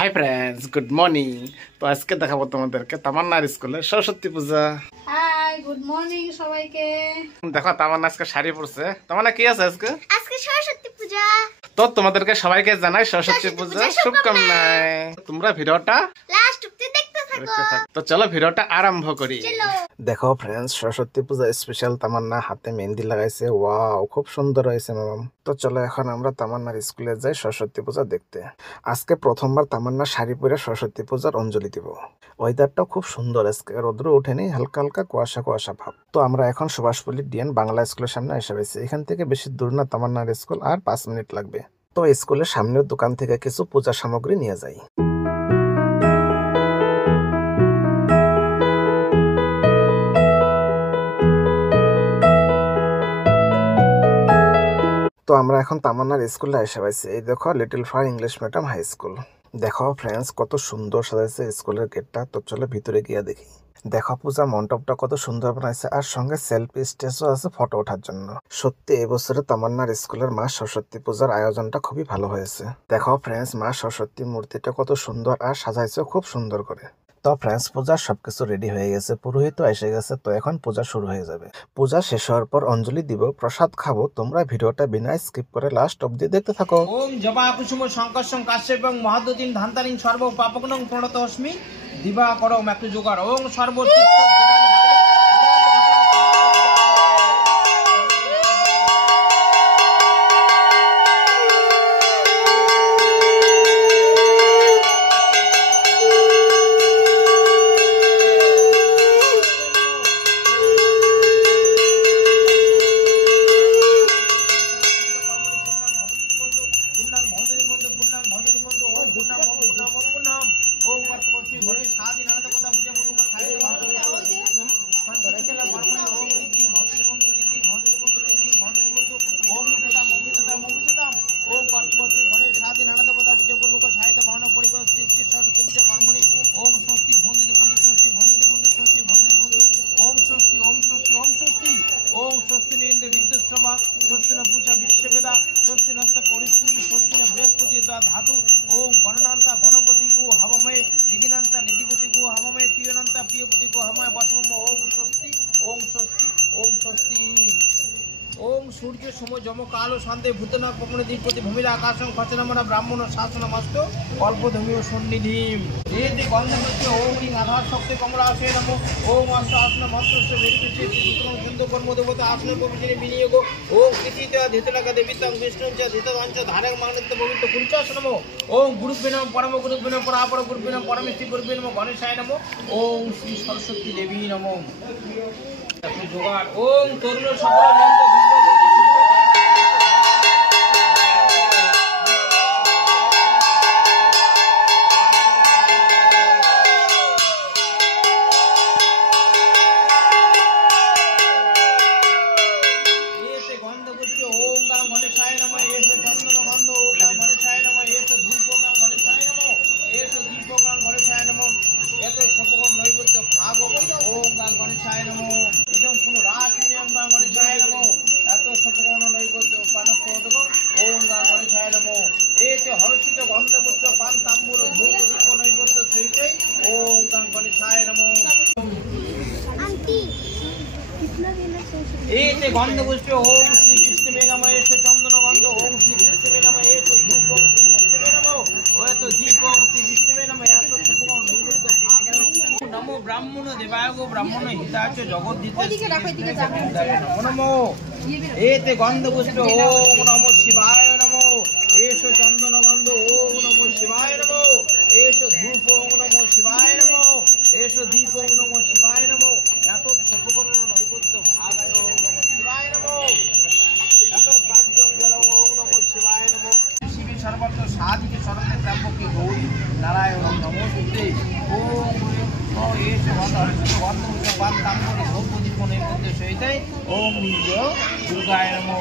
Hi friends, good morning. তো আজকে দেখাবো তোমাদেরকে তামান্নার স্কুলে সরস্বতী পূজা। হাই, গুড মর্নিং সবাইকে। দেখো তামান্না আজকে শাড়ি পরছে। তামান্না কি আছে আজকে? আজকে সরস্বতী পূজা। তো তোমাদেরকে সবাইকে জানাই সরস্বতী পূজা শুভকামনায়। তোমরা ভিডিওটা লাস্ট অবধি দেখতে থাকো। তো চলো ভিডিওটা আরম্ভ করি। চলো। দেখো ফ্রেন্ডস, সরস্বতী পূজা স্পেশাল তামান্না হাতে মেহেন্দি লাগাইছে। ওয়াও, খুব সুন্দর হয়েছে ম্যাম। তো চলো এখন আমরা তামান্নার স্কুলে যাই সরস্বতী পূজা দেখতে। আজকে প্রথমবার তামান্না শাড়ি পরে সরস্বতী পূজার অঞ্জলি দিব। ওয়েদারটাও খুব সুন্দর, আজকে রোদ্র ওঠেনি, হালকা হালকা কুয়াশা কুয়াশা ভাব। তো আমরা এখন সুভাষপল্লী ডিএন বাংলা স্কুলের সামনে এসে পেয়েছি। এখান থেকে বেশি দূর না তামান্নার স্কুল, আর 5 মিনিট লাগবে। তো স্কুলের সামনের দোকান থেকে কিছু পূজা সামগ্রী নিয়ে যাই। তো আমরা এখন তামান্নার স্কুলে এসে পাইছি। এই দেখো little flower English medium high school. দেখো ফ্রেন্ডস, কত সুন্দর সাজাইছে স্কুলের গেটটা। তো চলো ভিতরে গিয়ে দেখি। দেখো পূজা মণ্ডপটা কত সুন্দর বানাইছে, আর সঙ্গে সেলফি স্টেজও আছে ফটো ওঠার জন্য। সত্যি এবছরে তামান্নার স্কুলের মা সরস্বতী পূজার আয়োজনটা খুবই ভালো হয়েছে। দেখো ফ্রেন্ডস, মা সরস্বতী মূর্তিটা কত সুন্দর, আর সাজাইছে খুব সুন্দর করে। তো ফ্রেন্ডস, পূজার সবকিছু রেডি হয়ে গেছে, পুরোহিত এসে গেছে। তো এখন পূজা শুরু হয়ে যাবে। পূজা শেষ হওয়ার পর অঞ্জলি দিব, প্রসাদ খাবো। তোমরা ভিডিওটা বিনা স্কিপ করে লাস্ট অবধি দেখতে থাকো। ওম জবা কুসুম সংকর্ষং কাশ্যপং মহাদতিং ধান্তারিং সর্ব পাপকনং প্রণতস্মি দিবা করো একটু জোগাড় ওম সর্ব ধাতু ওম গণনান্তা গণপতি গো হবময় নিধিনান্তা নিধিপতি গো হবময় প্রিয়নান্তা প্রিয়পতি গো হবময় বসমম ওম স্বস্তি ওম স্বস্তি ওম স্বস্তি ওম সূর্য সম যম কালো শান্তে ভূতনা পবন দীপতি ভূমির আকাশং খচনমনা ব্রাহ্মণ শাসনমস্ত অল্পধর্মীয় সন্নিধিম এতে গন্ধমস্তি ওম রিং আধার শক্তি কমলাসে নমো ওম আস্ত আসন মন্ত্রস্য ভেরিপিছে বিক্রম চন্দ্র কর্ম দেবতা আসন পবিত্রে বিনিয়োগ ওম কৃতিতে ধৃতলাকা দেবিতং বিষ্ণুঞ্চ ধৃতবাঞ্চ ধারক মাগনিত্য পবিত্র কুঞ্চাস নমো ওম গুরুবে নমঃ পরম গুরুবে নমঃ পরাপর গুরুবে নমঃ পরমেষ্ঠি গুরুবে নমঃ গণেশায় নমো ওম শ্রী সরস্বতী দেবী নমো জোগাড় ওম তরুণ সকল মন্দ एते गंधपुष्प ओम श्री विष्णुवे नमः एष चंदन गंध ओम श्री विष्णुवे नमः एष धूप ओम श्री विष्णुवे नमः ओ एत दीप ओम श्री विष्णुवे नमः एत सबगण नैवेद्य नमो ब्राह्मण देवाय गो ब्राह्मण हिताच जगद्धिते नमो नमो एते गंधपुष्प ओम नमो शिवाय नमो एष चंदन गंध ओम नमो शिवाय नमो एष धूप ओम नमो शिवाय नमो एष दीप ओम नमो शिवाय नमो एत सबगण नैवेद्य भागाय ओम नमो शिवाय नमो एत पाद्यं जल ओम नमो शिवाय नमो शिवे सर्वत्र साधिके शरण्ये त्र्यंबके गौरी नारायण नमोस्तुते ओम ओ एष वंदे वंदे द्रौपदी को नैवेद्य सहित ओम दुर्गाय नमो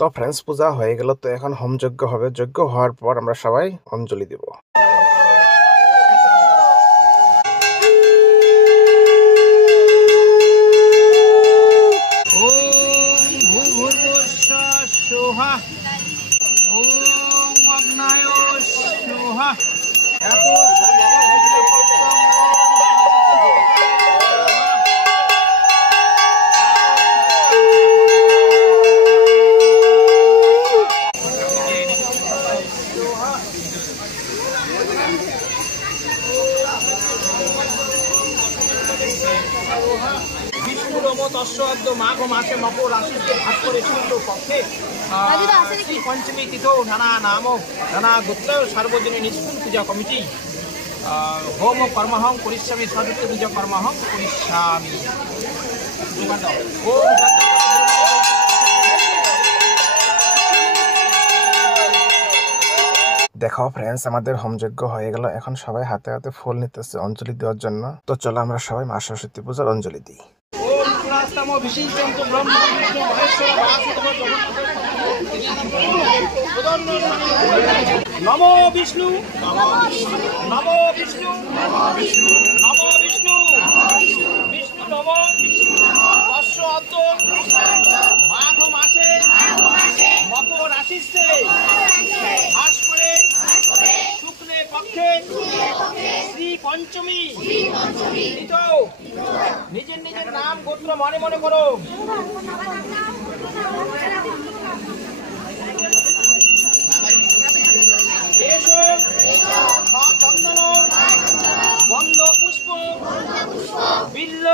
তো ফ্রেন্ডস পূজা হয়ে গেল, তো এখন হোম যজ্ঞ হবে। যজ্ঞ হওয়ার পর আমরা সবাই অঞ্জলি দিব। ওম ভূর্ভুবস্বঃ স্বাহা ওম অগ্নায় স্বাহা। এত তস্য মাঘ মাসে মকর রাশিতে ভাগ করে শুক্ল পক্ষে শ্রী পঞ্চমী তিথো নানা নাম নানা গোত্র সার্বজনীন নিষ্কুল পূজা কমিটি হোম কর্মহং করিষ্যামি সরস্বতী পূজা কর্মহং করিষ্যামি। দেখো ফ্রেন্ডস, আমাদের হোম যজ্ঞ হয়ে গেল। এখন সবাই হাতে হাতে ফুল নিতেছে অঞ্জলি দেওয়ার জন্য। তো চলো আমরা সবাই মা সরস্বতী পূজার অঞ্জলি দিই। নমো বিষ্ণু নমো বিষ্ণু নমো বিষ্ণু বিষ্ণু নম তস্য অদ্য মাঘ মাসে মকর রাশিতে ভাস করে শুক্লে পক্ষে শ্রী পঞ্চমী তিথৌ নিজের নিজের নাম গোত্র মনে মনে করো। এসো চন্দন গন্ধ পুষ্প বিল্ল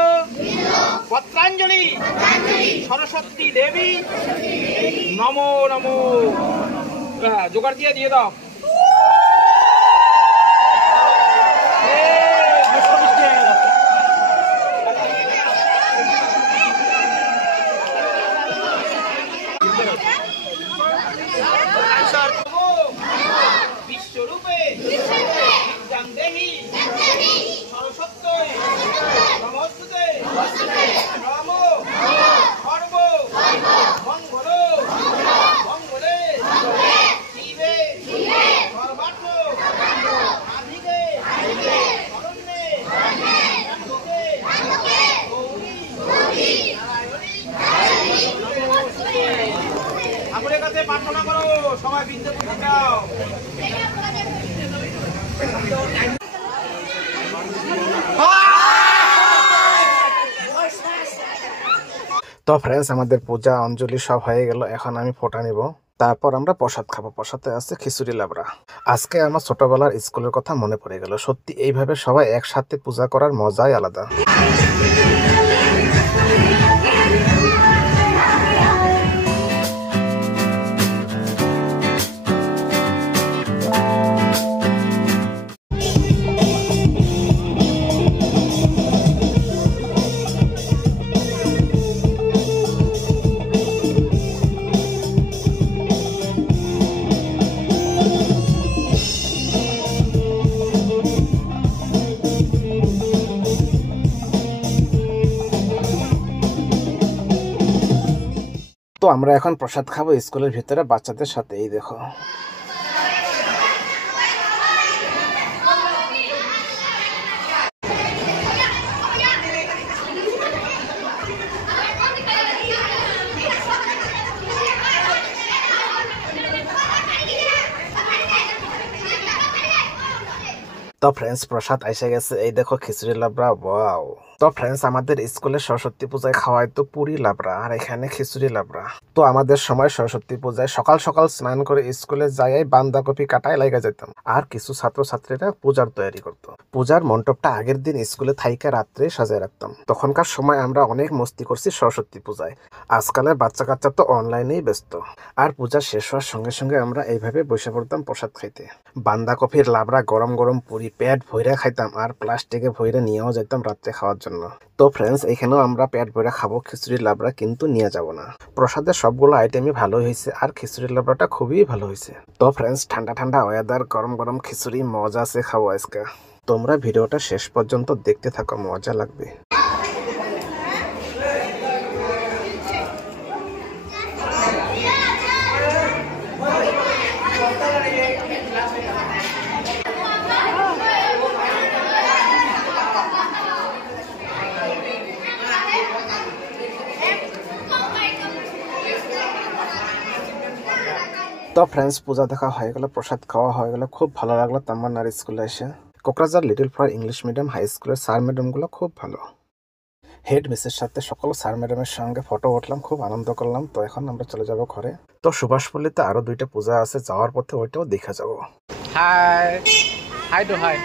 পত্রাঞ্জলি সরস্বতী দেবী নমো নমো। জোগাড় দিয়ে দাও। বিশ্বরূপে দেহি সরস্বতী নমস্তুতে নম সর্ব মঙ্গল মঙ্গলে শিবে সর্বার্থ সাধিকে শরণ্যে ত্র্যম্বকে গৌরী নারায়ণী নমস্তুতে। ঠাকুরের কাছে প্রার্থনা করো, সবাই বৃন্দে পুজো দাও। তো ফ্রেন্ডস, আমাদের পূজা অঞ্জলি সব হয়ে গেল। এখন আমি ফোঁটা নিব, তারপর আমরা প্রসাদ খাবো। প্রসাদে আছে খিচুড়ি লাবড়া। আজকে আমার ছোটবেলার স্কুলের কথা মনে পড়ে গেল। সত্যি এইভাবে সবাই একসাথে পূজা করার মজাই আলাদা। তো আমরা এখন প্রসাদ খাবো স্কুলের ভিতরে বাচ্চাদের সাথে। এই দেখো, তো ফ্রেন্ডস প্রসাদ এসে গেছে। এই দেখো খিচুড়ি লাবড়া, ওয়াও। তো ফ্রেন্ডস, আমাদের স্কুলে সরস্বতী পূজায় খাওয়ায় তো পুরি লাবড়া, আর এখানে খিচুড়ি লাবড়া। তো আমাদের সময় সরস্বতী পূজায় সকাল সকাল স্নান করে স্কুলে যাই বাঁধাকপি কাটায় লাগা যেতাম, আর কিছু ছাত্রছাত্রীরা পূজার তৈরি করতো। পূজার মণ্ডপটা আগের দিন স্কুলে থাইকা রাত্রে সাজায় রাখতাম। তখনকার সময় আমরা অনেক মস্তি করছি সরস্বতী পূজায়। আজকালের বাচ্চা কাচ্চা তো অনলাইনেই ব্যস্ত। আর পূজা শেষ হওয়ার সঙ্গে সঙ্গে আমরা এইভাবে বসে পড়তাম প্রসাদ খাইতে। বাঁধাকপির লাবড়া, গরম গরম পুরি পেট ভইরা খাইতাম, আর প্লাস্টিকে ভইরা নিয়েও যেতাম রাত্রে খাওয়ার জন্য। তো ফ্রেন্ডস, এখানেও আমরা পেট ভরে খাবো খিচুড়ি লাবড়া, কিন্তু নিয়ে যাব না। প্রসাদের সবগুলো আইটেমই ভালো হয়েছে, আর খিচুড়ি লাবড়াটা খুবই ভালো হয়েছে। তো ফ্রেন্ডস, ঠান্ডা ঠান্ডা ওয়েদার, গরম গরম খিচুড়ি, মজা আছে খাবো আজকে। তোমরা ভিডিওটা শেষ পর্যন্ত দেখতে থাকো, মজা লাগবে। তো ফ্রেন্ডস পূজা দেখা হয়ে গেল, প্রসাদ খাওয়া হয়ে গেল, খুব ভালো লাগলো তামান্নার স্কুলে এসে। Kokrajhar little flower English medium high স্কুলের স্যার ম্যাডামগুলো খুব ভালো। হেড মিসের সাথে সকল স্যার ম্যাডামের সঙ্গে ফটো উঠলাম, খুব আনন্দ করলাম। তো এখন আমরা চলে যাব ঘরে। তো সুভাষপল্লিতে আরো 2টা পূজা আছে, যাওয়ার পথে ওইটাও দেখে যাব। হাই হাই তো হাই।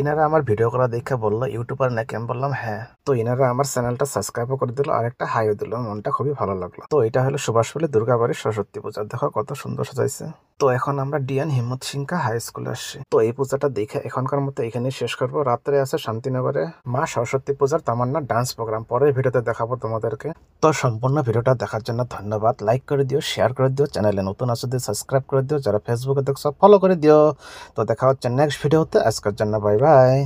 ইনারা আমার ভিডিও করা দেখে বললো ইউটিউবার নাকি, আমি বললাম হ্যাঁ। তো ইনারা আমার চ্যানেলটা সাবস্ক্রাইবও করে দিল আর একটা হাইও দিল, মনটা খুবই ভালো লাগলো। তো এটা হলো সুভাষপল্লী দুর্গাবাড়ির সরস্বতী পূজা, দেখো কত সুন্দর সাজাইছে। তো এখন আমরা ডিএন হিম্মত সিংহা হাই স্কুলে আসছি। তো এই পূজাটা দেখে এখনকার মতো এখানে শেষ করবো। রাত্রে আছে শান্তিনগরে মা সরস্বতী পূজার তামান্না ডান্স প্রোগ্রাম, পরের ভিডিওতে দেখাবো তোমাদেরকে। তো সম্পূর্ণ ভিডিওটা দেখার জন্য ধন্যবাদ। লাইক করে দিও, শেয়ার করে দিও, চ্যানেলে নতুন আছে সাবস্ক্রাইব করে দিও, যারা ফেসবুকে দেখছো ফলো করে দিও। তো দেখা হচ্ছে নেক্সট ভিডিওতে, আজকের জন্য বাই বাই।